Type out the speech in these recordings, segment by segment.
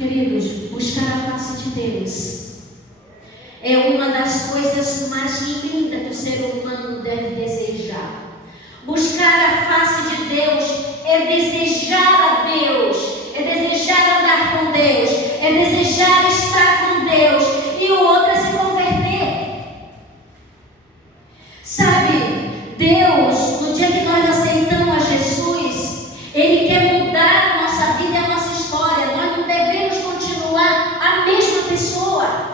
Queridos, buscar a face de Deus é uma das coisas mais lindas que o ser humano deve desejar. Buscar a face de Deus é desejar a Deus, é desejar andar com Deus, é desejar estar com Deus, e o outro é se converter. Sabe, Deus, no dia que nós aceitamos a Jesus, Ele quer mudar a nossa vida e a nossa história. Nós não devemos continuar a mesma pessoa.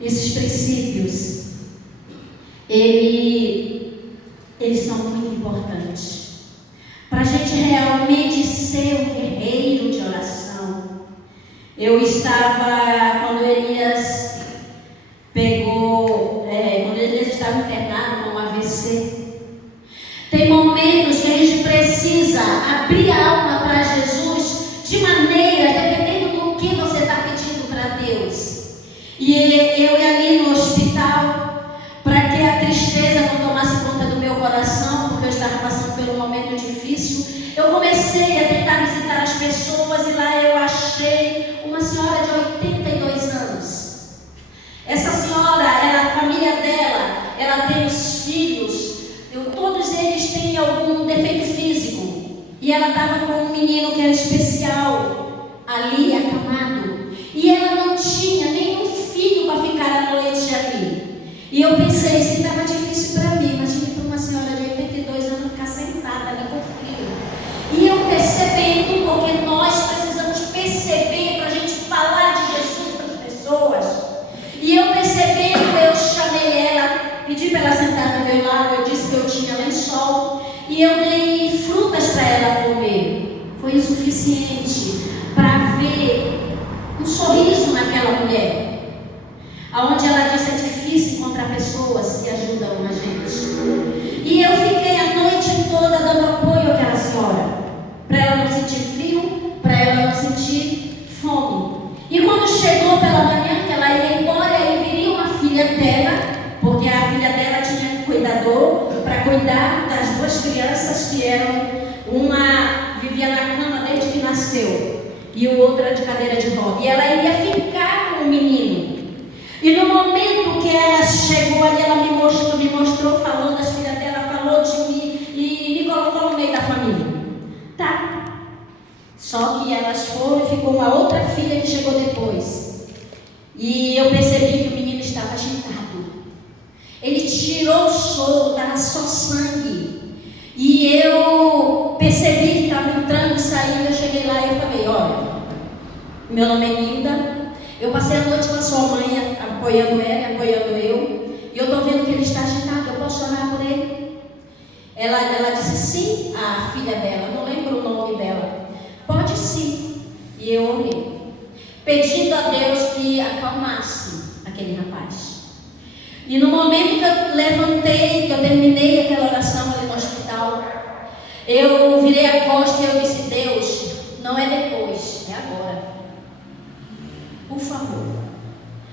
Esses princípios, eles são muito importantes para a gente realmente ser um guerreiro de oração. Eu estava, quando Elias estava internado com um AVC, tem momentos que a gente precisa abrir a alma para Jesus de maneira, dependendo do que você está pedindo para Deus. E eu ia ali no hospital, para que a tristeza não tomasse conta do meu coração, porque eu estava passando por um momento difícil. Eu comecei a tentar visitar as pessoas, e lá eu achei uma senhora de 82 anos. Essa senhora, a família dela, ela tem os filhos, todos eles têm algum defeito físico. E ela estava com um menino que era especial, ali, acamado. E ela não tinha nenhum filho para ficar à noite ali. E eu pensei, se estava difícil para mim, imagine para uma senhora de 82 anos ficar sentada ali com frio. E eu percebendo, porque nós precisamos perceber para a gente falar de Jesus para as pessoas. E eu percebendo, eu chamei ela, pedi para ela sentar do meu lado, eu disse que eu tinha lençol, e eu dei frutas para ela comer. Foi o suficiente para ver um sorriso naquela mulher. Aonde ela disse, é difícil encontrar pessoas que ajudam a gente. E eu fiquei a noite toda dando apoio àquela senhora, para ela não sentir frio, para ela não sentir fome. E quando chegou pela manhã, que ela ia embora, aí viria uma filha dela, porque a filha dela tinha cuidador para cuidar das duas crianças, que eram, uma vivia na cama desde que nasceu, e o outro era de cadeira de roda. E ela ia ficar com o menino. E no momento que ela chegou ali, ela me mostrou, falou das filhas dela, falou de mim e me colocou no meio da família. Tá. Só que elas foram e ficou uma outra filha que chegou depois. E eu percebi que o menino estava agitado. Ele tirou o soro, estava só sangue. E eu percebi que estava entrando e saindo. Eu cheguei lá e eu falei, olha, meu nome é Linda. Eu passei a noite com a sua mãe, apoiando ela, apoiando eu. E eu estou vendo que ele está agitado, eu posso orar por ele? Ela disse sim, a filha dela, não lembro o nome dela. Pode sim. E eu orei, pedindo a Deus que acalmasse aquele rapaz. E no momento que eu levantei, que eu terminei aquela oração ali no hospital, eu virei a costa e eu disse, Deus, não é depois, é agora. Por favor,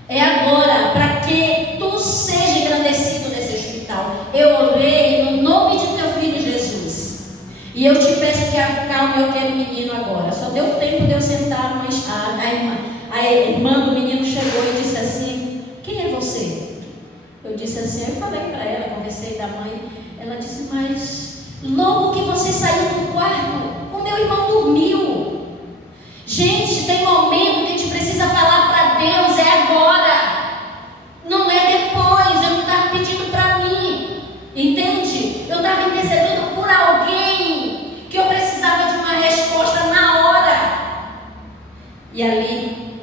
é agora, para que tu seja engrandecido nesse hospital. Eu orei no nome de teu filho Jesus. E eu te peço que acalme aquele menino agora. Só deu tempo de eu sentar, mas a irmã do menino chegou e disse assim, quem é você? Eu disse assim, eu falei para ela, conversei da mãe. Ela disse, mas logo que você saiu do quarto, o meu irmão dormiu. Gente, tem momento que a gente precisa falar para Deus, é agora, não é depois. Eu não estava pedindo para mim, entende? Eu estava intercedendo por alguém que eu precisava de uma resposta na hora. E ali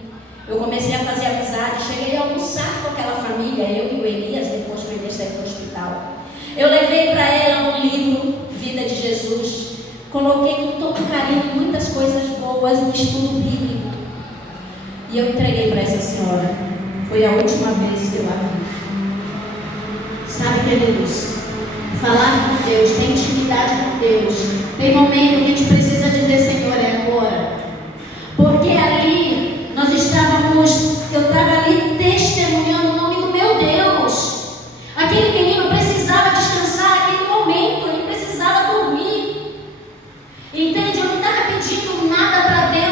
eu comecei a fazer amizade, cheguei a almoçar com aquela família, eu e o Elias, depois que o Elias saiu do hospital. Eu levei para ela um livro, Vida de Jesus. Coloquei com todo carinho muitas coisas boas no estudo bíblico. E eu entreguei para essa senhora. Foi a última vez que eu a vi. Sabe, queridos? Falar com Deus, ter intimidade com Deus. Tem momento que a gente precisa dizer, Senhor, é agora. Porque ali, eu estava ali testemunhando o nome do meu Deus. Aquele menino precisava descansar naquele momento. Ele precisava dormir. Entende? Eu não estava pedindo nada para Deus.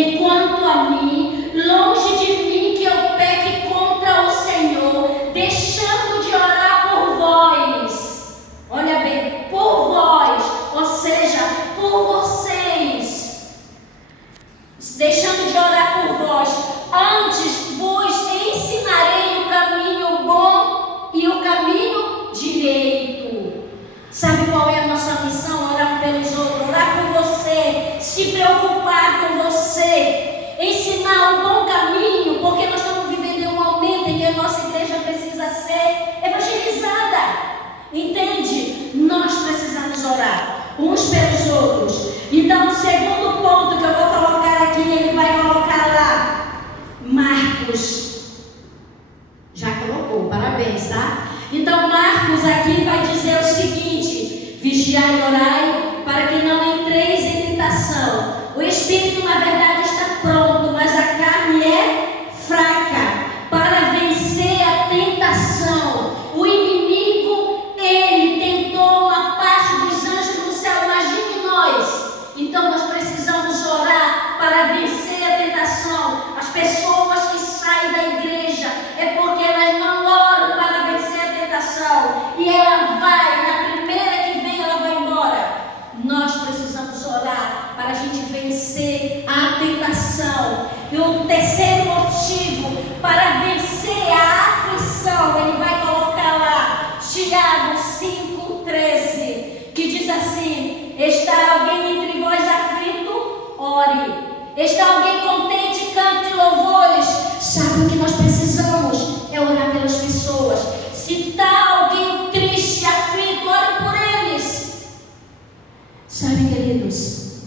Enquanto a mim, longe de mim que eu peque contra o Senhor, deixando de orar por vós. Olha bem, por vós, ou seja, por vocês. Deixando de orar por vós, antes vos ensinarei o caminho bom e o caminho direito. Sabe qual é a nossa missão? Orar pelos outros, orar por você, se preocupar com você, ensinar o bom caminho, porque nós estamos vivendo em um momento em que a nossa igreja precisa ser evangelizada. Entende? Nós precisamos orar uns pelos outros. Então, o segundo ponto que eu vou colocar aqui, ele vai colocar lá, Marcos. Já colocou, parabéns, tá? Então, Marcos aqui vai dizer o seguinte: vigiai e orai, para que não entreis em tentação. O espírito, na verdade, está pronto, mas a carne é fraca. Para vencer a tentação, o inimigo, ele tentou uma parte dos anjos no céu. Imagine nós. Então, nós precisamos orar para vencer a tentação. As pessoas que saem da igreja é porque elas não oram para vencer a tentação. E ela vai, na primeira que vem, ela vai embora. Nós precisamos orar para a gente vencer a tentação. E o terceiro motivo para vencer a aflição, ele vai colocar lá, Tiago 5,13, que diz assim: está alguém entre vós aflito? Ore. Está alguém contente? Cante louvores. Sabe o que nós precisamos? É orar pelas pessoas. Se está alguém triste, aflito, ore por eles. Sabe, queridos,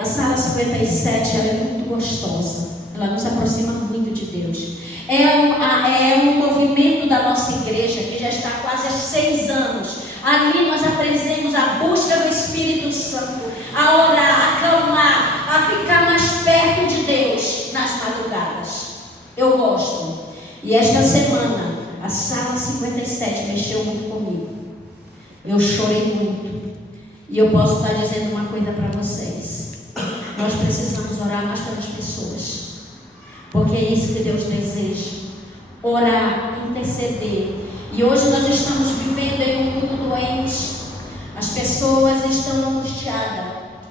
a sala 57 ela é muito gostosa. Ela nos aproxima muito de Deus. É um movimento da nossa igreja que já está quase há 6 anos. Ali nós aprendemos a busca do Espírito Santo, a orar, a clamar, a ficar mais perto de Deus nas madrugadas. Eu gosto. E esta semana, a sala 57 mexeu muito comigo. Eu chorei muito. E eu posso estar dizendo uma coisa para vocês: nós precisamos orar mais pelas pessoas, porque é isso que Deus deseja. Orar, interceder. E hoje nós estamos vivendo em um mundo doente. As pessoas estão angustiadas,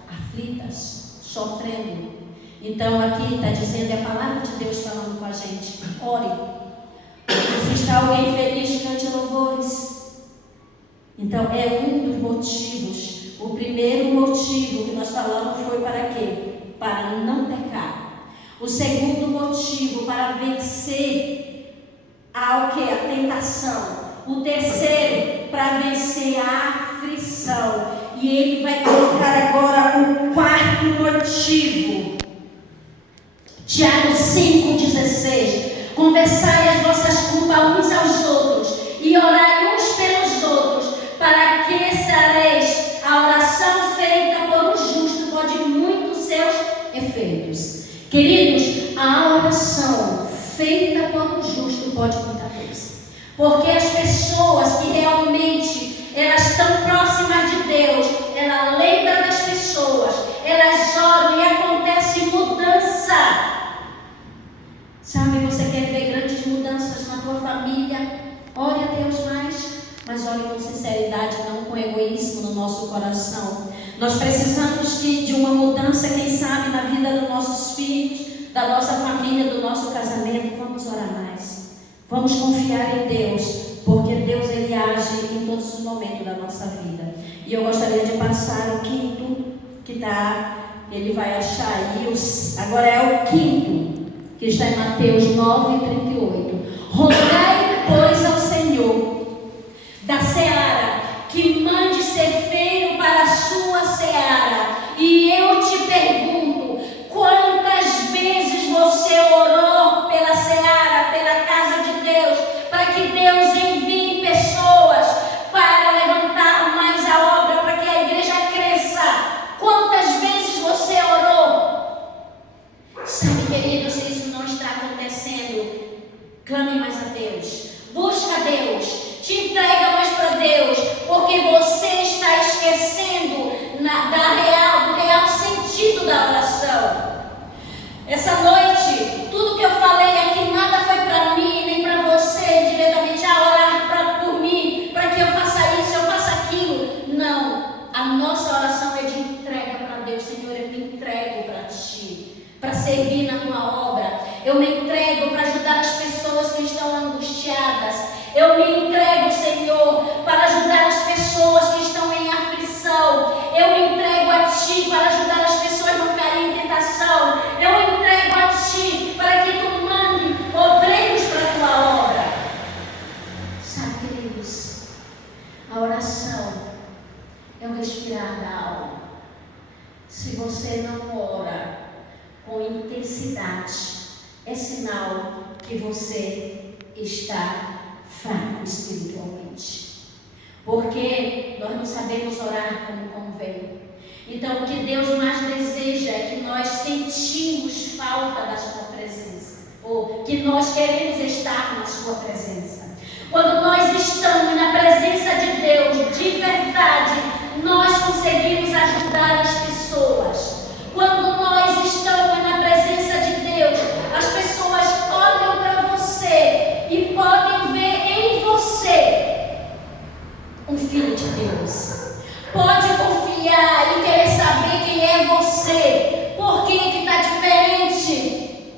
aflitas, sofrendo. Então aqui está dizendo, é a palavra de Deus falando com a gente: ore. Se está alguém feliz, cante louvores. Então é um dos motivos. O primeiro motivo que nós falamos foi para quê? Para não pecar. O segundo motivo, para vencer a tentação. O terceiro, para vencer a aflição. E ele vai colocar agora o quarto motivo. Tiago 5,16. Conversai as vossas culpas uns aos outros e orai uns pelos outros, para que sareis. A oração feita por um justo pode muito seus efeitos. Queridos, a oração feita por um justo pode muita coisa. Porque as pessoas que realmente elas estão próximas de Deus, ela lembra das pessoas, elas oram e acontece mudança. Sabe, você quer ver grandes mudanças na tua família? Ore a Deus mais. Mas ore com sinceridade, não com egoísmo no nosso coração. Nós precisamos de uma mudança, quem sabe, na vida dos nossos filhos, da nossa família, do nosso casamento. Vamos orar mais. Vamos confiar em Deus, porque Deus, ele age em todos os momentos da nossa vida. E eu gostaria de passar o quinto, que está, ele vai achar aí, agora é o quinto, que está em Mateus 9,38. Rogai, pois, ao Senhor da seara, que mande cefeiro para a sua seara. E eu te pergunto, quantas vezes você orou pela seara, pela casa de Deus, para que Deus envie pessoas para levantar mais a obra, para que a igreja cresça? Quantas vezes você orou? Sabe, queridos, se isso não está acontecendo, clame mais a Deus, busca a Deus, te entrega mais para Deus, porque você está esquecendo do real sentido da oração. A nossa oração é de entrega para Deus. Senhor, eu me entrego para Ti, para servir na Tua obra. Eu me entrego para ajudar as pessoas que estão angustiadas. Eu me entrego, Senhor, para ajudar as pessoas que estão em aflição. Eu me entrego a Ti para ajudar as pessoas a não caírem em tentação. Eu me entrego a Ti para que Tu mande obreiros para a Tua obra. Sabe, queridos, a oração é o respirar da alma. Se você não ora com intensidade, é sinal que você está fraco espiritualmente. Porque nós não sabemos orar como convém. Então, o que Deus mais deseja é que nós sentimos falta da Sua presença, ou que nós queremos estar na Sua presença. Quando nós estamos na presença de Deus, de verdade, nós conseguimos ajudar as pessoas. Quando nós estamos na presença de Deus, as pessoas olham para você e podem ver em você um filho de Deus. Pode confiar e querer saber quem é você. Por que está diferente?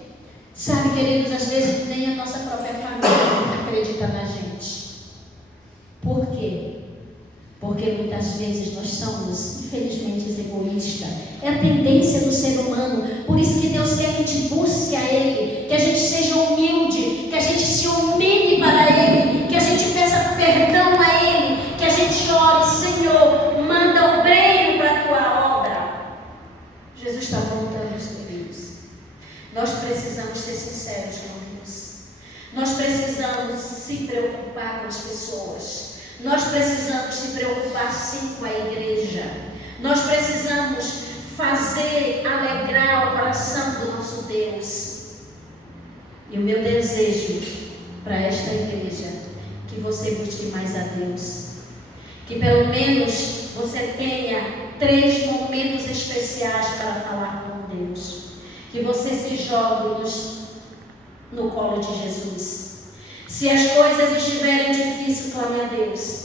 Sabe, queridos, às vezes nem a nossa própria família acredita na gente. Por quê? Porque muitas vezes nós somos, infelizmente, egoístas. É a tendência do ser humano. Por isso que Deus quer que a gente busque a Ele, que a gente seja humilde, que a gente se humilhe para Ele, que a gente peça perdão a Ele, que a gente ore: Senhor, manda obreiro para a Tua obra. Jesus está voltando, meus queridos. Nós precisamos ser sinceros com Deus. Nós precisamos se preocupar com as pessoas. Nós precisamos se preocupar sim com a igreja. Nós precisamos fazer alegrar o coração do nosso Deus. E o meu desejo para esta igreja é que você busque mais a Deus. Que pelo menos você tenha 3 momentos especiais para falar com Deus. Que você se jogue no colo de Jesus. Se as coisas estiverem difíceis, clame a Deus.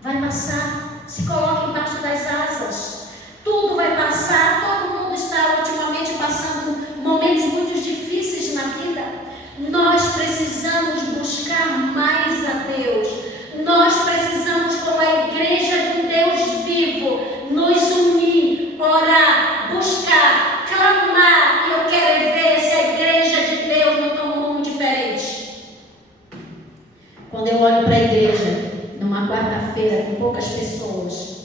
Vai passar. Se coloque embaixo das asas. Tudo vai passar. Todo mundo está ultimamente passando momentos muito difíceis na vida. Nós precisamos buscar mais a Deus. Nós precisamos, como a igreja de um Deus vivo, nos unir, orar, buscar, clamar. E eu quero ver se a igreja de Deus não toma um rumo diferente. Quando eu olho para a igreja, numa quarta-feira, com poucas pessoas,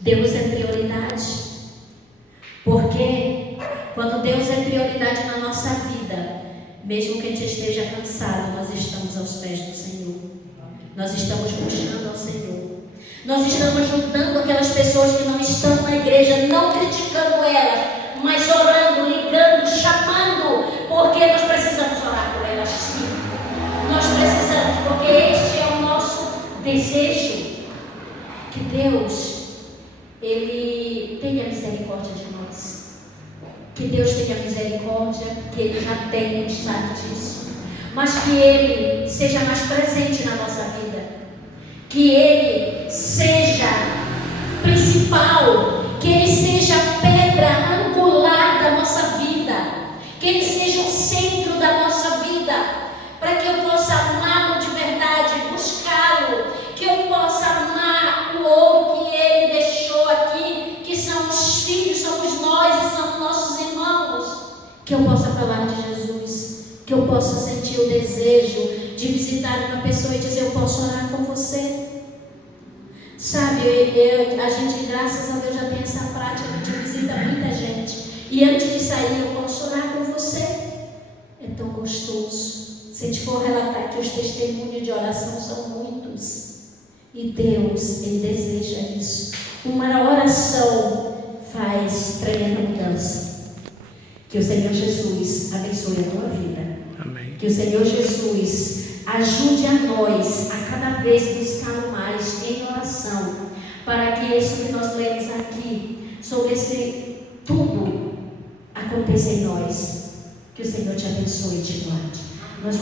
Deus é prioridade. Porque quando Deus é prioridade na nossa vida, mesmo que a gente esteja cansado, nós estamos aos pés do Senhor. Nós estamos buscando ao Senhor. Nós estamos ajudando aquelas pessoas que não estão na igreja, não criticando elas, mas orando, ligando, chamando, porque nós precisamos orar por elas sim. Nós precisamos, porque este é o nosso desejo, que Deus, Ele tenha misericórdia de nós. Que Deus tenha misericórdia, que Ele já tem, a gente sabe disso. Mas que Ele seja mais presente na nossa vida. Que Ele seja principal, que Ele seja a pedra angular da nossa vida. Que Ele seja o centro da nossa vida. Para que eu possa amá-lo de verdade, buscá-lo, que eu possa amar o ouro que Ele deixou aqui, que são os filhos, somos nós e são nossos irmãos, que eu possa falar de Jesus, que eu possa sentir o desejo de visitar uma pessoa e dizer: eu posso orar com você. Sabe, a gente, graças a Deus, já tem essa prática de visita muita gente, e antes de sair eu posso orar com você. É tão gostoso. Se a gente for relatar que os testemunhos de oração são muitos. E Deus, Ele deseja isso. Uma oração faz tremenda mudança. Que o Senhor Jesus abençoe a tua vida. Amém. Que o Senhor Jesus ajude a nós a cada vez buscar mais em oração. Para que isso que nós lemos aqui, sobre esse tudo, aconteça em nós. Que o Senhor te abençoe e te guarde. Nós